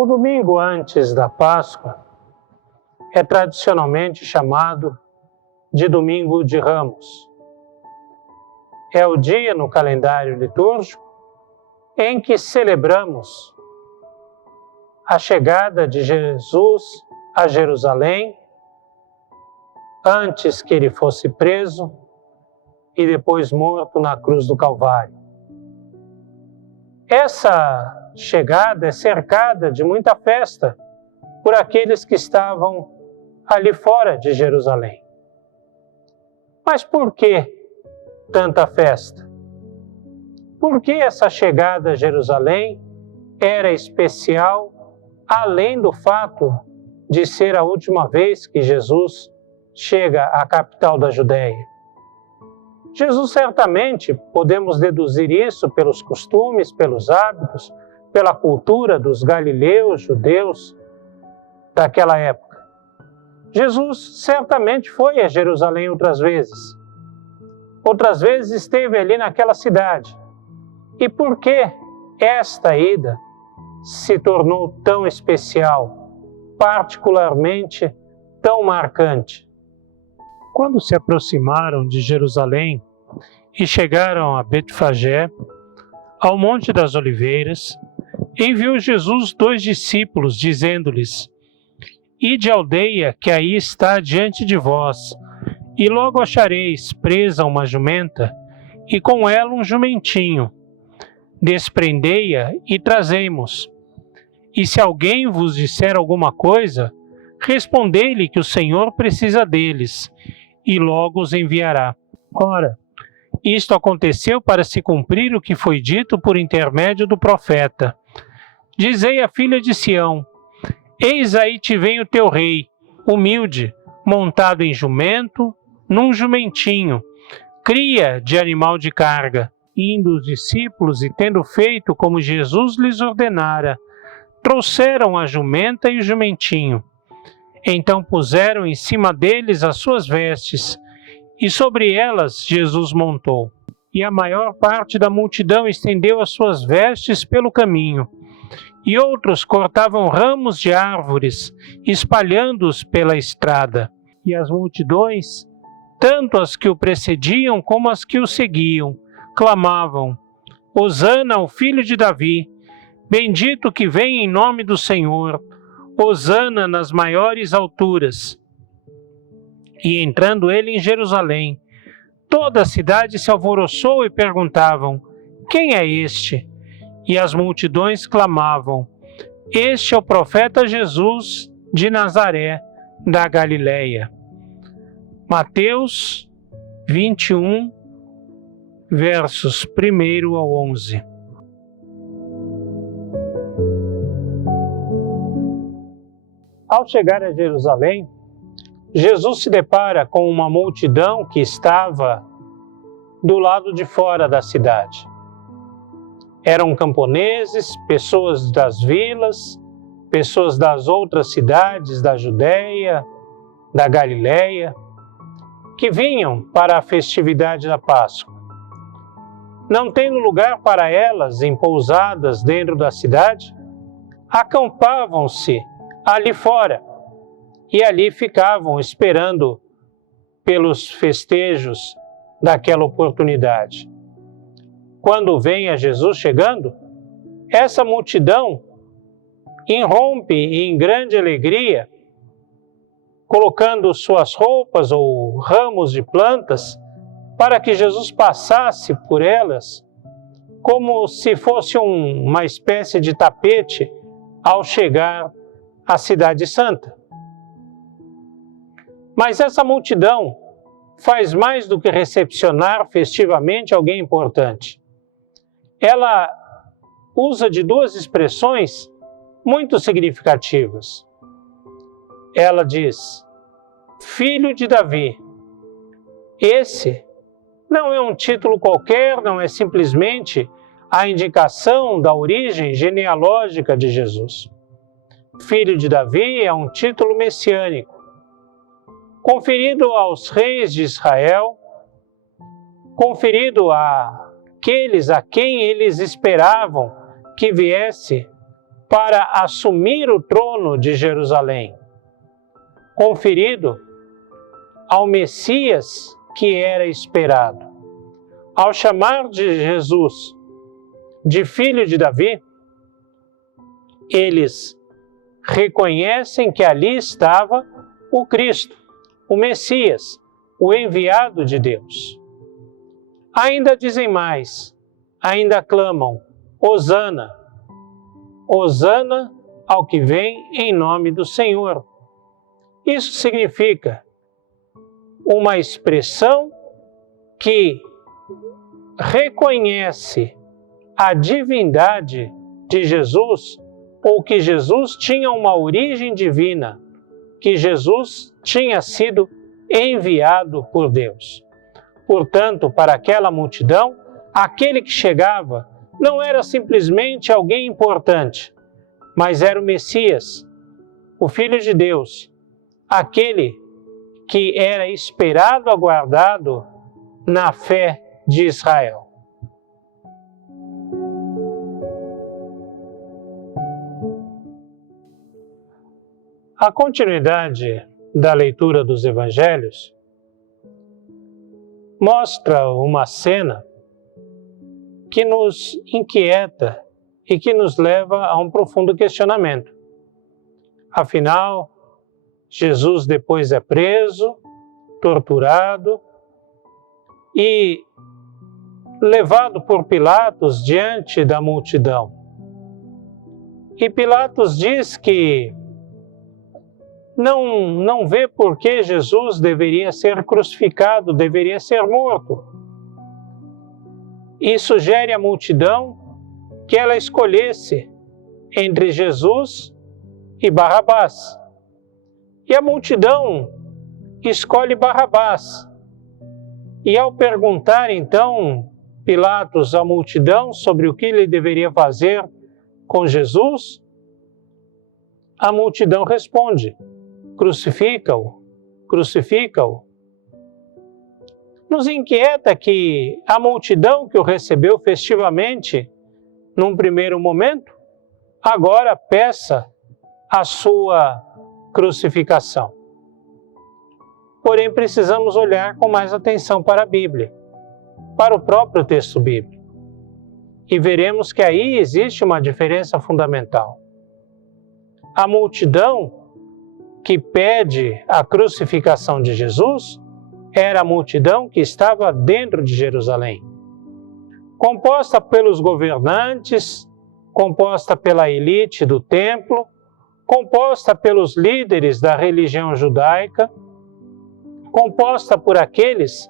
O domingo antes da Páscoa é tradicionalmente chamado de Domingo de Ramos. É o dia no calendário litúrgico em que celebramos a chegada de Jesus a Jerusalém, antes que ele fosse preso e depois morto na cruz do Calvário. Essa chegada é cercada de muita festa por aqueles que estavam ali fora de Jerusalém. Mas por que tanta festa? Por que essa chegada a Jerusalém era especial, além do fato de ser a última vez que Jesus chega à capital da Judéia? Jesus certamente, podemos deduzir isso pelos costumes, pelos hábitos, pela cultura dos galileus, judeus daquela época. Jesus certamente foi a Jerusalém outras vezes. Outras vezes esteve ali naquela cidade. E por que esta ida se tornou tão especial, particularmente tão marcante? Quando se aproximaram de Jerusalém e chegaram a Betfagé, ao Monte das Oliveiras, enviou Jesus 2 discípulos, dizendo-lhes: Ide à aldeia que aí está diante de vós, e logo achareis presa uma jumenta, e com ela um jumentinho. Desprendei-a e trazei-mos. E se alguém vos disser alguma coisa, respondei-lhe que o Senhor precisa deles, e logo os enviará. Ora, isto aconteceu para se cumprir o que foi dito por intermédio do profeta. Dizei à filha de Sião: Eis aí te vem o teu rei, humilde, montado em jumento, num jumentinho, cria de animal de carga. Indo os discípulos e tendo feito como Jesus lhes ordenara, trouxeram a jumenta e o jumentinho. Então puseram em cima deles as suas vestes, e sobre elas Jesus montou. E a maior parte da multidão estendeu as suas vestes pelo caminho, e outros cortavam ramos de árvores, espalhando-os pela estrada. E as multidões, tanto as que o precediam como as que o seguiam, clamavam: Hosana ao filho de Davi, bendito que vem em nome do Senhor, Hosana nas maiores alturas. E entrando ele em Jerusalém, toda a cidade se alvoroçou e perguntavam: Quem é este? E as multidões clamavam: Este é o profeta Jesus de Nazaré, da Galileia. Mateus 21, versos 1 ao 11. Ao chegar a Jerusalém, Jesus se depara com uma multidão que estava do lado de fora da cidade. Eram camponeses, pessoas das vilas, pessoas das outras cidades da Judéia, da Galileia, que vinham para a festividade da Páscoa. Não tendo lugar para elas em pousadas dentro da cidade, acampavam-se ali fora e ali ficavam esperando pelos festejos daquela oportunidade. Quando vem a Jesus chegando, essa multidão irrompe em grande alegria, colocando suas roupas ou ramos de plantas para que Jesus passasse por elas, como se fosse uma espécie de tapete ao chegar à Cidade Santa. Mas essa multidão faz mais do que recepcionar festivamente alguém importante. Ela usa de 2 expressões muito significativas. Ela diz: Filho de Davi. Esse não é um título qualquer, não é simplesmente a indicação da origem genealógica de Jesus. Filho de Davi é um título messiânico, conferido aos reis de Israel, conferido àqueles a quem eles esperavam que viesse para assumir o trono de Jerusalém, conferido ao Messias que era esperado. Ao chamar de Jesus de filho de Davi, eles reconhecem que ali estava o Cristo, o Messias, o enviado de Deus. Ainda dizem mais, ainda clamam, Hosana, Hosana ao que vem em nome do Senhor. Isso significa uma expressão que reconhece a divindade de Jesus, ou que Jesus tinha uma origem divina, que Jesus tinha sido enviado por Deus. Portanto, para aquela multidão, aquele que chegava não era simplesmente alguém importante, mas era o Messias, o Filho de Deus, aquele que era esperado, aguardado na fé de Israel. A continuidade da leitura dos Evangelhos mostra uma cena que nos inquieta e que nos leva a um profundo questionamento. Afinal, Jesus depois é preso, torturado e levado por Pilatos diante da multidão. E Pilatos diz que não vê por que Jesus deveria ser crucificado, deveria ser morto. E sugere à multidão que ela escolhesse entre Jesus e Barrabás. E a multidão escolhe Barrabás. E ao perguntar então Pilatos à multidão sobre o que ele deveria fazer com Jesus, a multidão responde: crucifica-o, crucifica-o. Nos inquieta que a multidão que o recebeu festivamente, num primeiro momento, agora peça a sua crucificação. Porém, precisamos olhar com mais atenção para a Bíblia, para o próprio texto bíblico. E veremos que aí existe uma diferença fundamental. A multidão que pede a crucificação de Jesus era a multidão que estava dentro de Jerusalém, composta pelos governantes, composta pela elite do templo, composta pelos líderes da religião judaica, composta por aqueles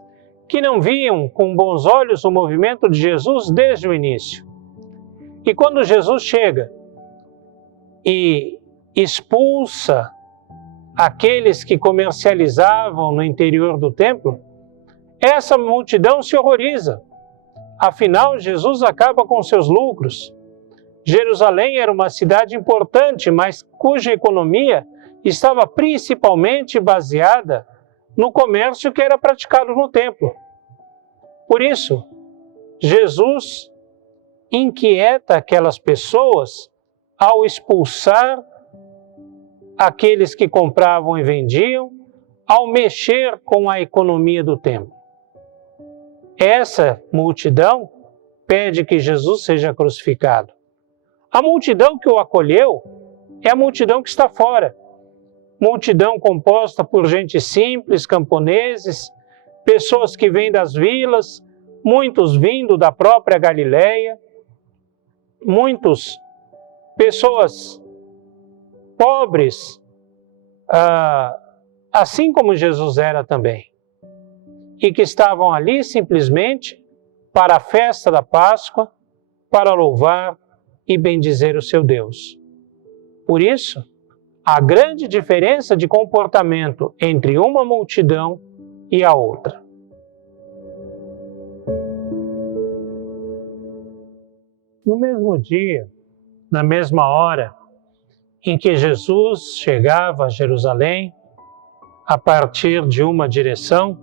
que não viam com bons olhos o movimento de Jesus desde o início. E quando Jesus chega e expulsa aqueles que comercializavam no interior do templo, essa multidão se horroriza. Afinal, Jesus acaba com seus lucros. Jerusalém era uma cidade importante, mas cuja economia estava principalmente baseada no comércio que era praticado no templo. Por isso, Jesus inquieta aquelas pessoas ao expulsar aqueles que compravam e vendiam, ao mexer com a economia do templo. Essa multidão pede que Jesus seja crucificado. A multidão que o acolheu é a multidão que está fora. Multidão composta por gente simples, camponeses, pessoas que vêm das vilas, muitos vindo da própria Galileia, pessoas pobres, assim como Jesus era também, e que estavam ali simplesmente para a festa da Páscoa, para louvar e bendizer o seu Deus. Por isso, a grande diferença de comportamento entre uma multidão e a outra. No mesmo dia, na mesma hora em que Jesus chegava a Jerusalém, a partir de uma direção,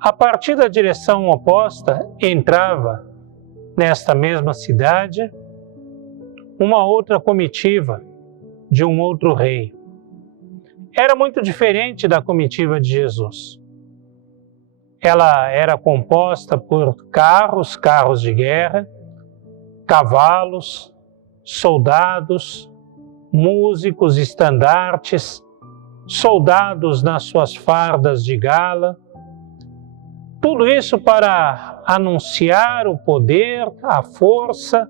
a partir da direção oposta entrava nesta mesma cidade uma outra comitiva de um outro rei. Era muito diferente da comitiva de Jesus. Ela era composta por carros de guerra, cavalos, soldados, músicos, estandartes, soldados nas suas fardas de gala. Tudo isso para anunciar o poder, a força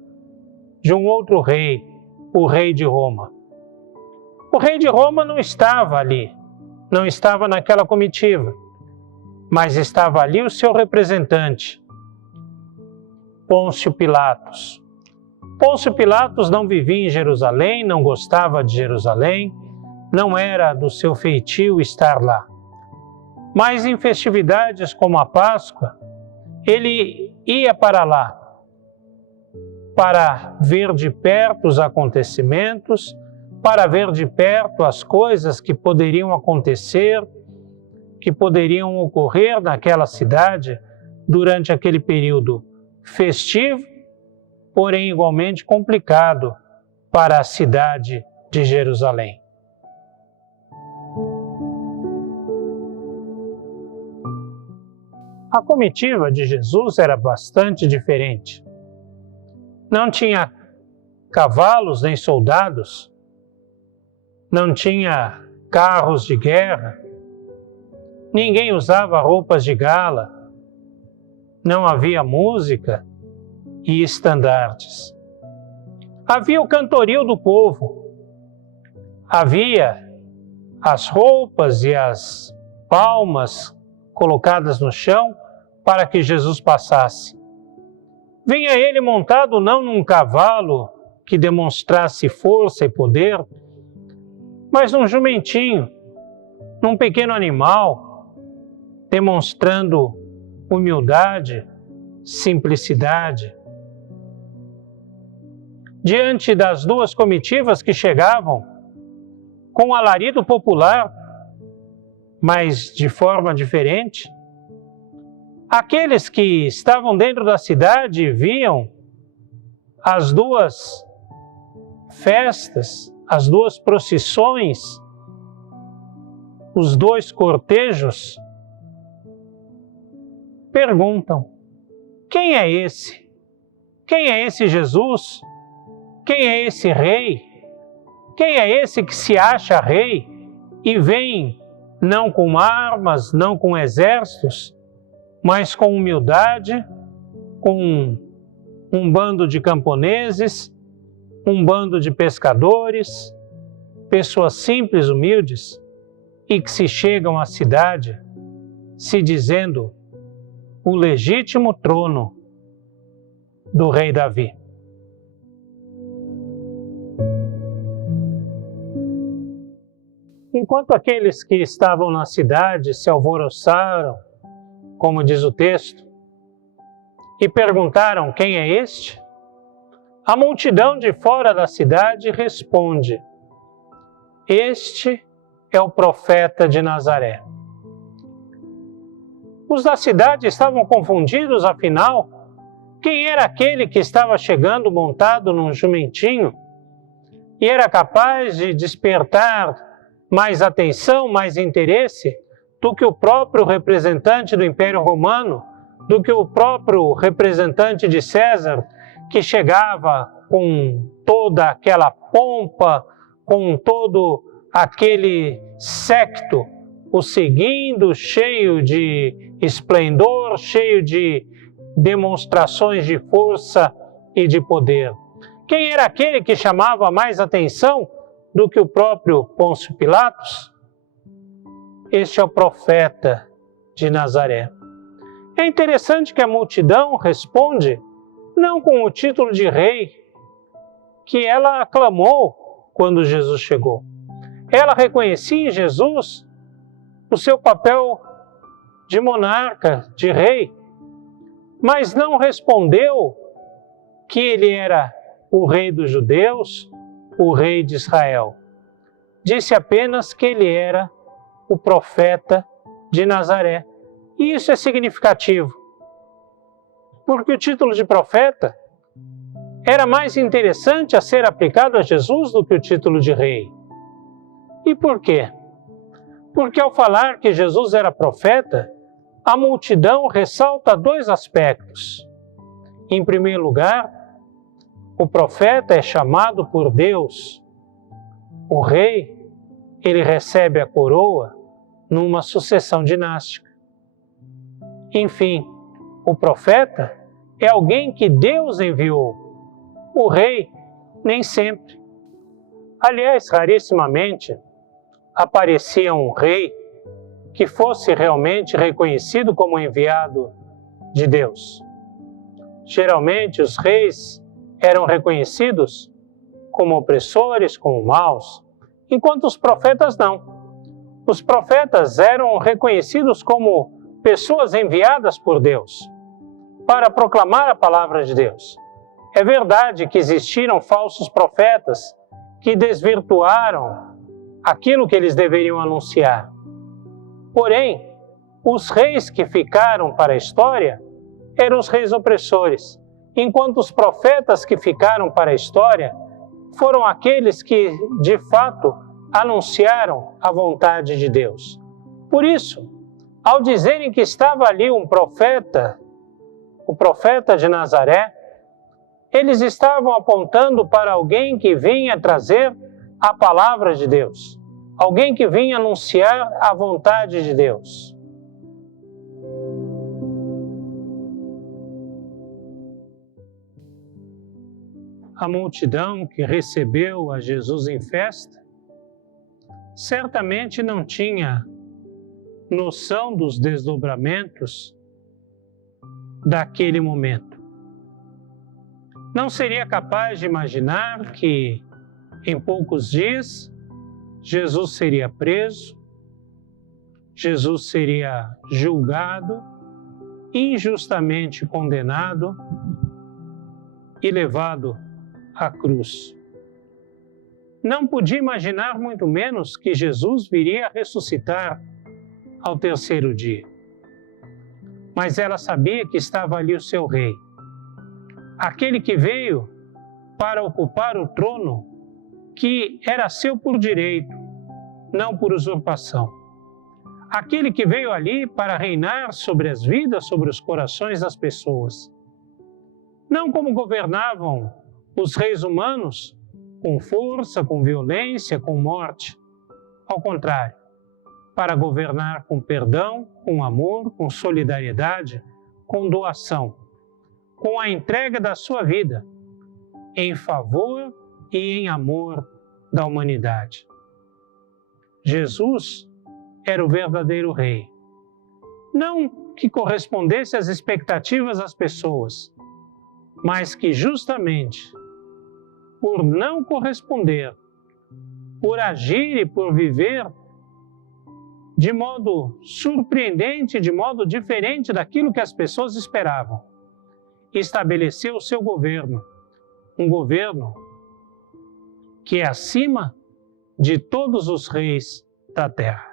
de um outro rei, o rei de Roma. O rei de Roma não estava ali, não estava naquela comitiva, mas estava ali o seu representante, Pôncio Pilatos. Pôncio Pilatos não vivia em Jerusalém, não gostava de Jerusalém, não era do seu feitio estar lá. Mas em festividades como a Páscoa, ele ia para lá, para ver de perto os acontecimentos, para ver de perto as coisas que poderiam acontecer, que poderiam ocorrer naquela cidade durante aquele período festivo, porém igualmente complicado para a cidade de Jerusalém. A comitiva de Jesus era bastante diferente. Não tinha cavalos nem soldados, não tinha carros de guerra, ninguém usava roupas de gala, não havia música e estandartes. Havia o cantoril do povo, havia as roupas e as palmas colocadas no chão para que Jesus passasse. Vinha ele montado não num cavalo que demonstrasse força e poder, mas num jumentinho, num pequeno animal, demonstrando humildade, simplicidade. Diante das duas comitivas que chegavam, com alarido popular, mas de forma diferente, aqueles que estavam dentro da cidade viam as duas festas, as duas procissões, os dois cortejos, perguntam: quem é esse? Quem é esse Jesus? Quem é esse rei? Quem é esse que se acha rei e vem não com armas, não com exércitos, mas com humildade, com um bando de camponeses, um bando de pescadores, pessoas simples, humildes, e que se chegam à cidade se dizendo o legítimo trono do rei Davi. Enquanto aqueles que estavam na cidade se alvoroçaram, como diz o texto, e perguntaram: quem é este? A multidão de fora da cidade responde: este é o profeta de Nazaré. Os da cidade estavam confundidos, afinal, quem era aquele que estava chegando montado num jumentinho e era capaz de despertar mais atenção, mais interesse do que o próprio representante do Império Romano, do que o próprio representante de César, que chegava com toda aquela pompa, com todo aquele séquito o seguindo, cheio de esplendor, cheio de demonstrações de força e de poder. Quem era aquele que chamava mais atenção do que o próprio Pôncio Pilatos? Este é o profeta de Nazaré. É interessante que a multidão responde não com o título de rei que ela aclamou quando Jesus chegou. Ela reconhecia em Jesus o seu papel de monarca, de rei, mas não respondeu que ele era o rei dos judeus, o rei de Israel. Disse apenas que ele era o profeta de Nazaré. E isso é significativo, porque o título de profeta era mais interessante a ser aplicado a Jesus do que o título de rei. E por quê? Porque ao falar que Jesus era profeta, a multidão ressalta dois aspectos. Em primeiro lugar, o profeta é chamado por Deus. O rei, ele recebe a coroa numa sucessão dinástica. Enfim, o profeta é alguém que Deus enviou. O rei, nem sempre. Aliás, rarissimamente, aparecia um rei que fosse realmente reconhecido como enviado de Deus. Geralmente, os reis eram reconhecidos como opressores, como maus, enquanto os profetas não. Os profetas eram reconhecidos como pessoas enviadas por Deus para proclamar a palavra de Deus. É verdade que existiram falsos profetas que desvirtuaram aquilo que eles deveriam anunciar. Porém, os reis que ficaram para a história eram os reis opressores, enquanto os profetas que ficaram para a história foram aqueles que, de fato, anunciaram a vontade de Deus. Por isso, ao dizerem que estava ali um profeta, o profeta de Nazaré, eles estavam apontando para alguém que vinha trazer a palavra de Deus, alguém que vinha anunciar a vontade de Deus. A multidão que recebeu a Jesus em festa certamente não tinha noção dos desdobramentos daquele momento. Não seria capaz de imaginar que, em poucos dias, Jesus seria preso, Jesus seria julgado, injustamente condenado e levado à cruz. Não podia imaginar, muito menos, que Jesus viria a ressuscitar ao terceiro dia. Mas ela sabia que estava ali o seu rei, aquele que veio para ocupar o trono que era seu por direito, não por usurpação. Aquele que veio ali para reinar sobre as vidas, sobre os corações das pessoas. Não como governavam os reis humanos, com força, com violência, com morte. Ao contrário, para governar com perdão, com amor, com solidariedade, com doação, com a entrega da sua vida em favor e em amor da humanidade. Jesus era o verdadeiro rei. Não que correspondesse às expectativas das pessoas, mas que justamente por não corresponder, por agir e por viver de modo surpreendente, de modo diferente daquilo que as pessoas esperavam, estabeleceu o seu governo, um governo que é acima de todos os reis da terra.